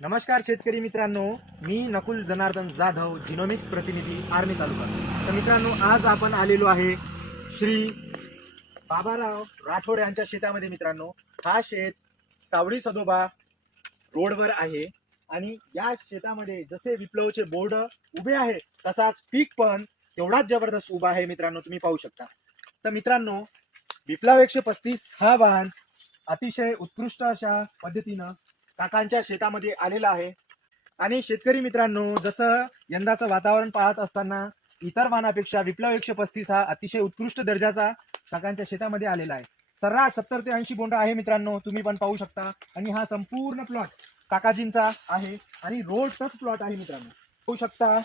नमस्कार शेतकरी मित्रांनो, मी नकुल जनार्दन जाधव, जिनोमिक्स प्रतिनिधी आर्मी तालुका। तर मित्रांनो, आज आपण आलेलो आहे श्री बाबाराव राठोड यांच्या शेतामध्ये। मित्रांनो, हा शेत सावडी सदोबा रोडवर आहे आणि या शेतामध्ये जसे विप्लवचे बोर्ड उभे आहे तसाच पीक पण तेवढाच जबरदस्त उभा आहे। मित्रांनो, तुम्ही पाहू शकता। तर मित्रांनो, विप्लव 135 हा वाहन अतिशय उत्कृष्ट अशा पद्धतीनं काकांच्या शेतामध्ये आलेला आहे। आणि शेतकरी मित्रांनो, जसं यंदाचं वातावरण पाहत असताना इतर वाहनापेक्षा विप्लव 135 हा अतिशय उत्कृष्ट दर्जाचा काकांच्या शेतामध्ये आलेला आहे। सर्रास 70 ते 80 बोंड आहे मित्रांनो, तुम्ही पण पाहू शकता। आणि हा संपूर्ण प्लॉट काकाजींचा आहे आणि रोड टच प्लॉट आहे। मित्रांनो, पाहू शकता,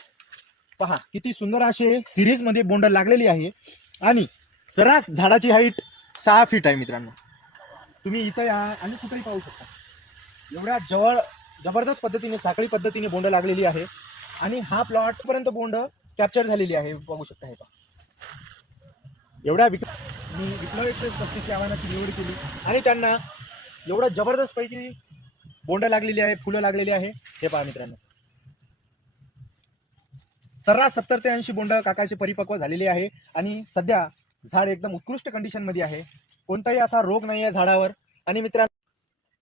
पहा किती सुंदर असे सिरीज मध्ये बोंड लागलेली आहे आणि सर्रास झाडाची हाईट 6 फीट आहे। मित्रांनो, तुम्ही इथे या आणि कुठेही पाहू शकता, एवढ्या जवळ जबरदस्त पद्धतीने साखळी पद्धतीने बोंड लागलेली आहे आणि हा प्लॉट पर्यंत बोंड कॅप्चर झालेली आहे। बघू शकता, हे पहा एवढ्या मी विप्लव 135 या वाहनाची निवड केली आणि त्यांना एवढा जबरदस्त पैकी बोंड लागलेली आहे, फुलं लागलेली आहे। हे पहा मित्रांनो, सर्रास 70 ते 80 बोंड काकाचे परिपक्व झालेले आहे आणि सध्या झाड एकदम उत्कृष्ट कंडिशन मध्ये आहे, कोणताही असा रोग नाही आहे झाडावर। आणि मित्रांनो,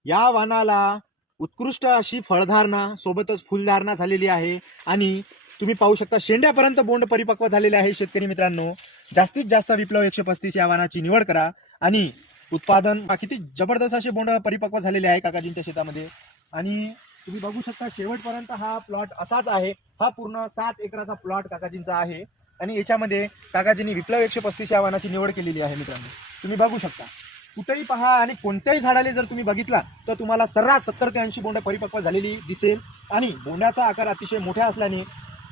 या वाहनाला उत्कृष्ट अशी फळधारणा सोबतच फुलधारणा झालेली आहे आणि तुम्ही पाहू शकता शेंड्यापर्यंत बोंड परिपक्व झालेले आहे। शेतकरी मित्रांनो, जास्तीत जास्त विप्लव 135 या वाहनाची निवड करा आणि उत्पादन किती जबरदस्त असे बोंड परिपक्व झालेले आहे काकाजींच्या शेतामध्ये। आणि तुम्ही बघू शकता शेवटपर्यंत हा प्लॉट असाच आहे। हा पूर्ण 7 एकराचा प्लॉट काकाजींचा आहे आणि याच्यामध्ये काकाजींनी विप्लव 135 या वाहनाची निवड केलेली आहे। मित्रांनो, तुम्ही बघू शकता, कुठेही पहा आणि कोणत्याही झाडाला जर तुम्ही बघितला तर तुम्हाला सर्रास 70 ते 80 बोंड परिपक्व झालेली दिसेल आणि बोंडाचा आकार अतिशय मोठा असल्याने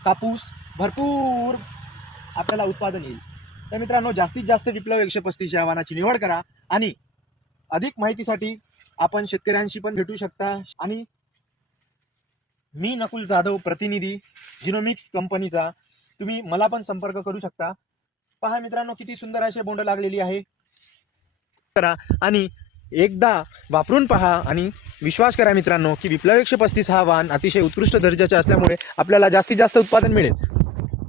कापूस भरपूर आपल्याला उत्पादन येईल। तर मित्रांनो, जास्तीत जास्त विप्लव 135 या वाहनाची निवड करा आणि अधिक माहितीसाठी आपण शेतकऱ्यांशी पण भेटू शकता। आणि मी नकुल जाधव, प्रतिनिधी जिनोमिक्स कंपनीचा, तुम्ही मला पण संपर्क करू शकता। पहा मित्रांनो, किती सुंदर असे बोंड लागलेली आहे करा आणि एकदा वापरून पहा आणि विश्वास करा मित्रांनो की विप्लव 135 हा वाहन अतिशय उत्कृष्ट दर्जाचे असल्यामुळे आपल्याला जास्तीत जास्त उत्पादन मिळेल।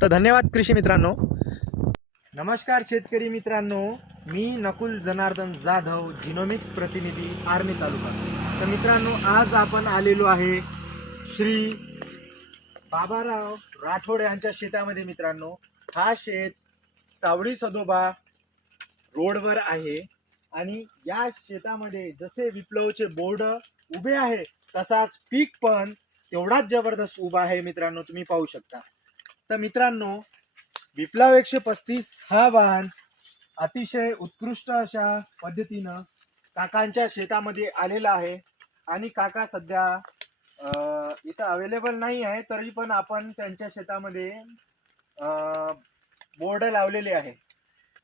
तर धन्यवाद कृषी मित्रांनो। नमस्कार शेतकरी मित्रांनो, मी नकुल जनार्दन जाधव, जिनोमिक्स प्रतिनिधी आर्मी तालुका। तर मित्रांनो, आज आपण आलेलो आहे श्री बाबाराव राठोड यांच्या शेतामध्ये। मित्रांनो, हा शेत सावडी सदोबा रोडवर आहे आणि या शेतामध्ये जसे विप्लवचे बोर्ड उभे आहे तसाच पीक पण तेवढाच जबरदस्त उभा आहे। मित्रांनो, तुम्ही पाहू शकता। तर मित्रांनो, विप्लव 135 हा वाहन अतिशय उत्कृष्ट अशा पद्धतीनं काकांच्या शेतामध्ये आलेला आहे आणि काका सध्या इथं अवेलेबल नाही आहे, तरी पण आपण त्यांच्या शेतामध्ये बोर्ड लावलेले आहे।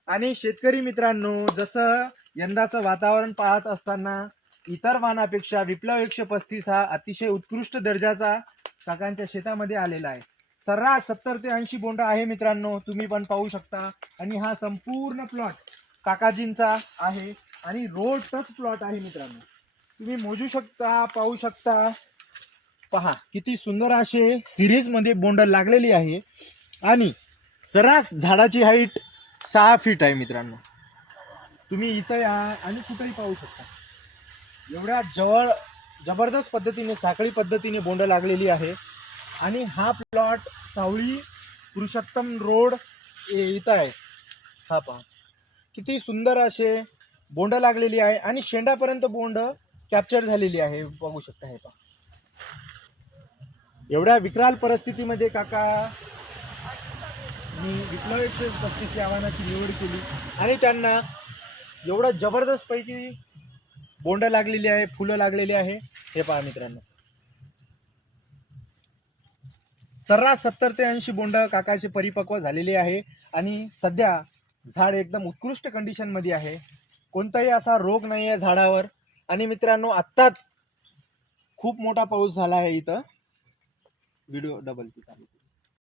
आणि शेतकरी मित्रांनो, जसं यंदाचं वातावरण पाहत असताना इतर वाहनापेक्षा विप्लव 135 हा अतिशय उत्कृष्ट दर्जाचा काकांच्या शेतामध्ये आलेला आहे। सर्रास 70 ते 80 बोंड आहे मित्रांनो, तुम्ही पण पाहू शकता। आणि हा संपूर्ण प्लॉट काकाजींचा आहे आणि रोड टच प्लॉट आहे। मित्रांनो, तुम्ही मोजू शकता, पाहू शकता, पहा किती सुंदर असे सिरीज मध्ये बोंड लागलेली आहे आणि सर्रास झाडाची हाईट 6 फीट आहे। मित्रांनो, तुम्ही इथे या आणि कुठेही पाहू शकता, एवढ्या जवळ जबरदस्त पद्धतीने साखळी पद्धतीने बोंड लागलेली आहे आणि हा प्लॉट सावळी पुरुषोत्तम रोड इथं आहे। हा पहा किती सुंदर असे बोंड लागलेली आहे आणि शेंडापर्यंत बोंड कॅप्चर झालेली आहे। बघू शकता, हे पहा एवढ्या विकराल परिस्थितीमध्ये काका मी विप्लव 135 या वाहनाची निवड केली आणि त्यांना एवढा जबरदस्त पैकी बोंड लागलेली आहे, फुलं लागलेली आहे। हे पहा मित्रांनो, सर्रास 70 ते 80 बोंड काकाचे परिपक्व झालेले आहे आणि सध्या झाड एकदम उत्कृष्ट कंडिशन मध्ये आहे, कोणताही असा रोग नाही आहे झाडावर। आणि मित्रांनो, आत्ताच खूप मोठा पाऊस झाला आहे इथं, व्हिडिओ डबल चालू।